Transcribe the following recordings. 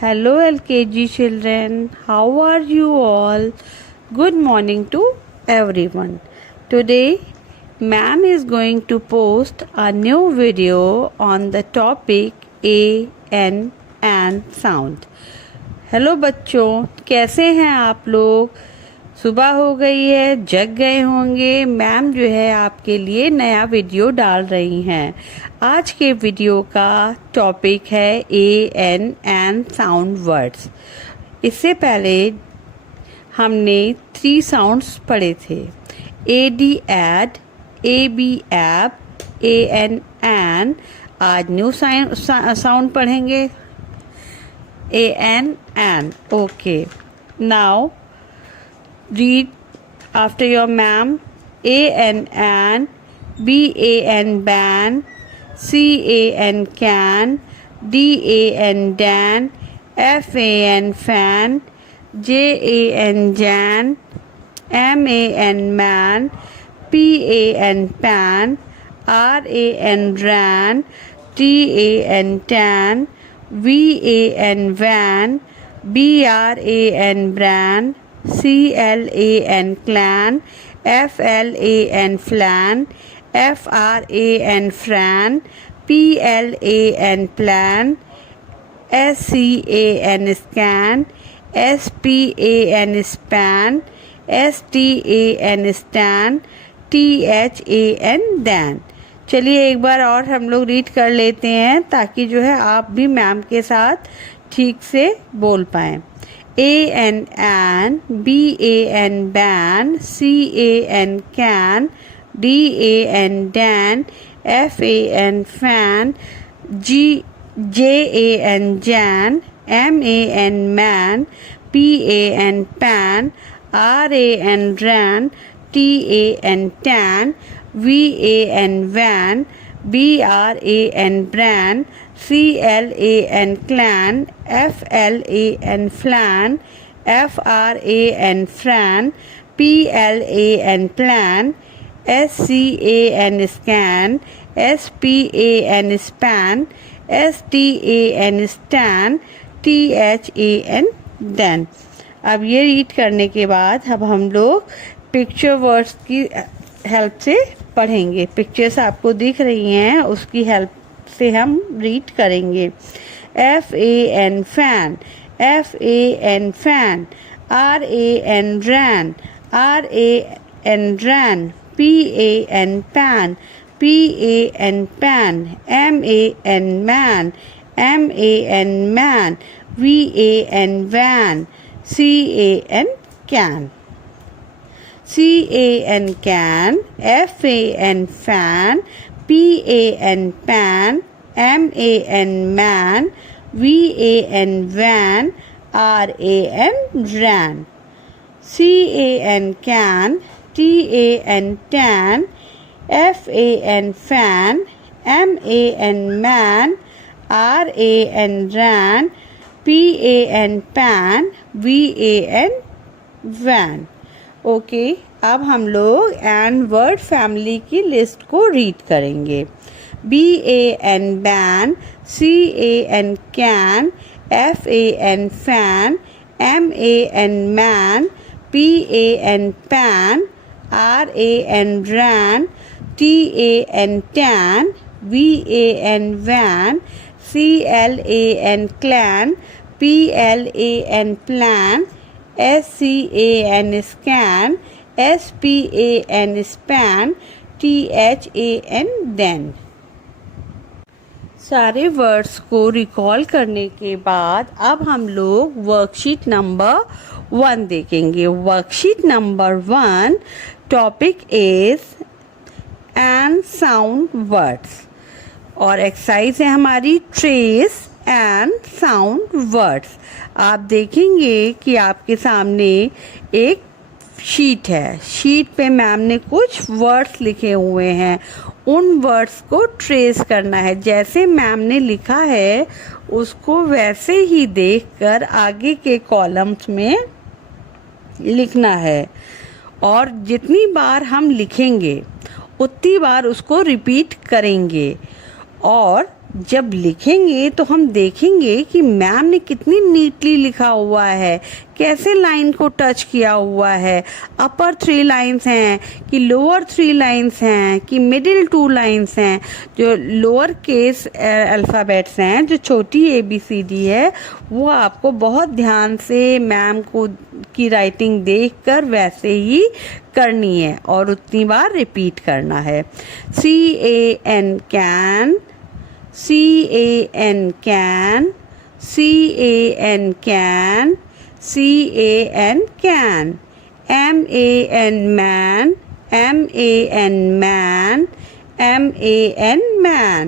Hello LKG children, how are you all? Good morning to everyone. Today, ma'am is going to post a new video on the topic A, N and sound. Hello बच्चों, कैसे हैं आप लोग? सुबह हो गई है, जग गए होंगे। मैम जो है आपके लिए नया वीडियो डाल रही हैं। आज के वीडियो का टॉपिक है A N and sound words. इससे पहले हमने 3 साउंड्स पढ़े थे, A D ad, A B ab, A N. आज न्यू साउंड पढ़ेंगे, A N. Okay, now read after your ma'am. A N, B A N ban, C A N can, D A N dan, F A N fan, J A N jan, M A N man, P A N pan, R A N ran, T A N tan, V A N van, B R A N bran, C L A N clan, F L A N flan, F R A N fran, P L A N plan, S C A N scan, S P A N span, S T A N stan, T H A N dan। चलिए एक बार और हम लोग read कर लेते हैं ताकि जो है आप भी मैम के साथ ठीक से बोल पाएं। A N an, B A N ban, C A N can, D A N dan, F A N fan, J A N jan, M A N man, P A N pan, R A N ran, T A N tan, V A N van, B R A N bran, C L A N clan, F L A N flan, F R A N fran, P L A N plan, S C A N scan, S P A N span, S T A N stan, T H A N dan। अब ये read करने के बाद अब हम लोग picture words की help से पढ़ेंगे। पिक्चर्स आपको दिख रही हैं, उसकी हेल्प से हम रीड करेंगे। F A N fan, F A N fan, R A N ran, R A N ran, P A N pan, P A N pan, M A N man, M A N man, V A N van, C A N can, C A N can, F A N fan, P A N pan, M A N man, V A N van, R A N ran, C A N can, T A N tan, F A N fan, M A N man, R A N ran, P A N pan, V A N van। Okay, अब हम लोग and word family की list को read करेंगे। B A N ban, C A N can, F A N fan, M A N man, P A N pan, R A N ran, T A N tan, V A N van, C L A N clan, P L A N plan, S C A N scan, S P A N span, T H A N dan। सारे words को recall करने के बाद अब हम लोग worksheet number 1 देखेंगे। Worksheet number 1 topic is and sound words और एक्सरसाइज है हमारी ट्रेस एंड साउंड वर्ड्स। आप देखेंगे कि आपके सामने एक शीट है। शीट पे मैम ने कुछ वर्ड्स लिखे हुए हैं, उन वर्ड्स को ट्रेस करना है। जैसे मैम ने लिखा है उसको वैसे ही देखकर आगे के कॉलम्स में लिखना है और जितनी बार हम लिखेंगे उतनी बार उसको रिपीट करेंगे और जब लिखेंगे तो हम देखेंगे कि मैम ने कितनी नीटली लिखा हुआ है, कैसे लाइन को टच किया हुआ है, अपर 3 लाइंस हैं कि लोअर 3 लाइंस हैं कि मिडिल 2 लाइंस हैं। जो लोअर केस अल्फ़ाबेट्स हैं, जो छोटी ABCD है, वो आपको बहुत ध्यान से मैम को की राइटिंग देखकर वैसे ही करनी है और उतनी बार रिपीट करना है। CAN can, CAN can, CAN can, CAN can, MAN man, MAN man, MAN man,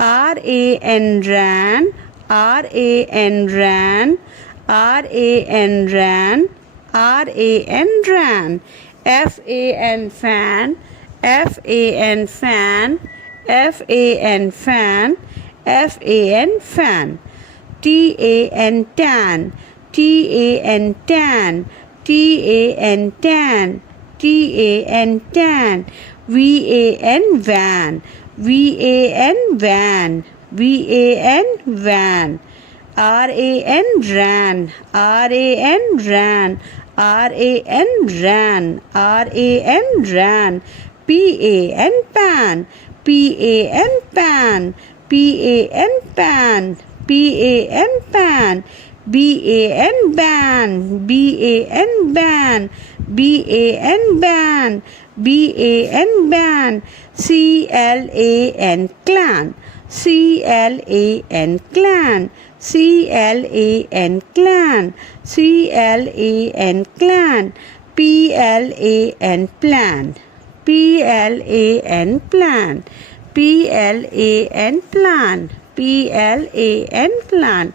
RAN ran, RAN ran, RAN ran, RAN ran, FAN fan, FAN fan, FAN fan, FAN fan, TAN tan, TAN tan, TAN tan, TAN tan, VAN van, VAN van, VAN van, RAN ran, RAN ran, RAN ran, RAN ran, PAN pan, PAN pan, PAN pan, PAN pan, BAN ban, BAN ban, BAN ban, BAN ban, CLAN clan, CLAN clan, CLAN clan, CLAN clan, PLAN plan, PLAN plan, PLAN plan, PLAN plan।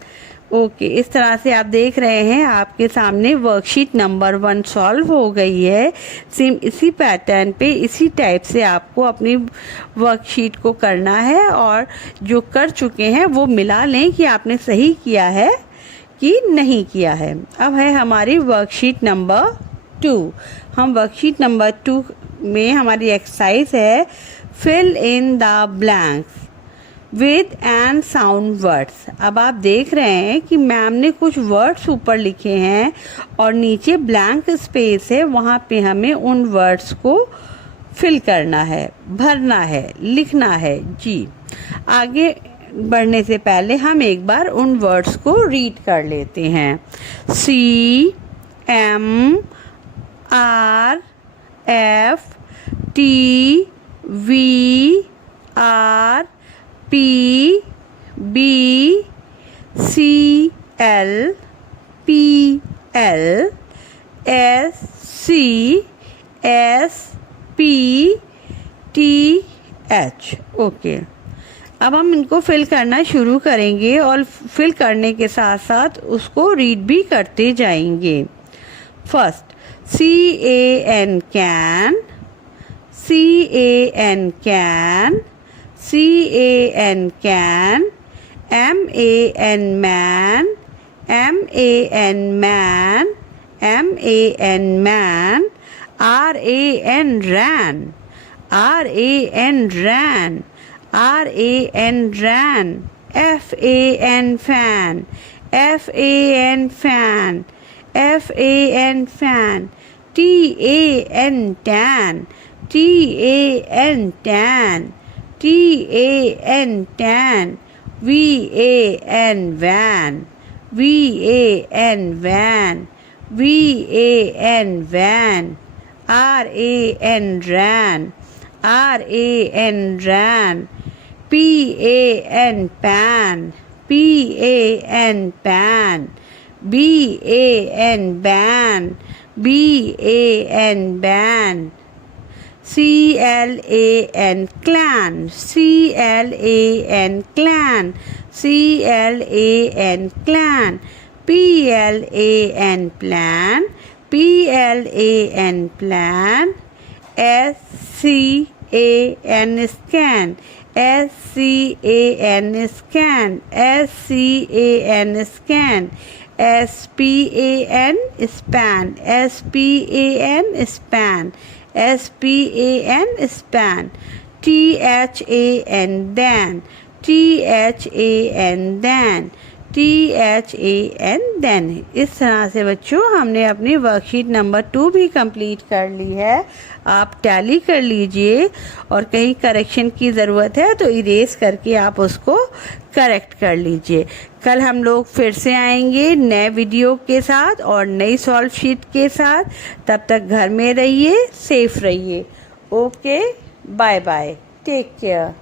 Okay, इस तरह से आप देख रहे हैं आपके सामने worksheet number 1 solve हो गई है। सेम इसी पैटर्न पे इसी टाइप से आपको अपनी वर्कशीट को करना है और जो कर चुके हैं वो मिला लें कि आपने सही किया है कि नहीं किया है। अब है हमारी वर्कशीट नंबर 2। हम वर्कशीट नंबर 2 में हमारी एक्सरसाइज है fill in the blanks with and sound words. अब आप देख रहे हैं कि मैम ने कुछ वर्ड्स ऊपर लिखे हैं और नीचे ब्लैंक स्पेस है, वहाँ पे हमें उन वर्ड्स को फिल करना है, भरना है, लिखना है। जी, आगे बढ़ने से पहले हम एक बार उन वर्ड्स को रीड कर लेते हैं। CMRFTVRPBCLPLSCSPTH। ओके, अब हम इनको फिल करना शुरू करेंगे और फिल करने के साथ साथ उसको रीड भी करते जाएंगे। First, CAN can, CAN can, CAN can, MAN man, MAN man, MAN man, RAN ran, RAN ran, RAN ran, FAN fan, FAN fan, FAN fan, TAN tan, TAN tan, TAN tan, VAN van, VAN van, VAN van, RAN ran, RAN ran, PAN pan, PAN pan, BAN ban, BAN ban, CLAN clan, CLAN clan, CLAN clan, PLAN plan, PLAN plan, SCAN scan, SCAN scan, SCAN scan, SPAN span, SPAN span, SPAN span, THAN dan, THAN then, THAN then। इस तरह से बच्चों हमने अपनी worksheet number 2 भी complete कर ली है। आप टैली कर लीजिए और कहीं करेक्शन की ज़रूरत है तो इरेज करके आप उसको करेक्ट कर लीजिए। कल हम लोग फिर से आएंगे नए वीडियो के साथ और नई सॉल्व शीट के साथ। तब तक घर में रहिए, सेफ रहिए। Okay, bye bye, take care.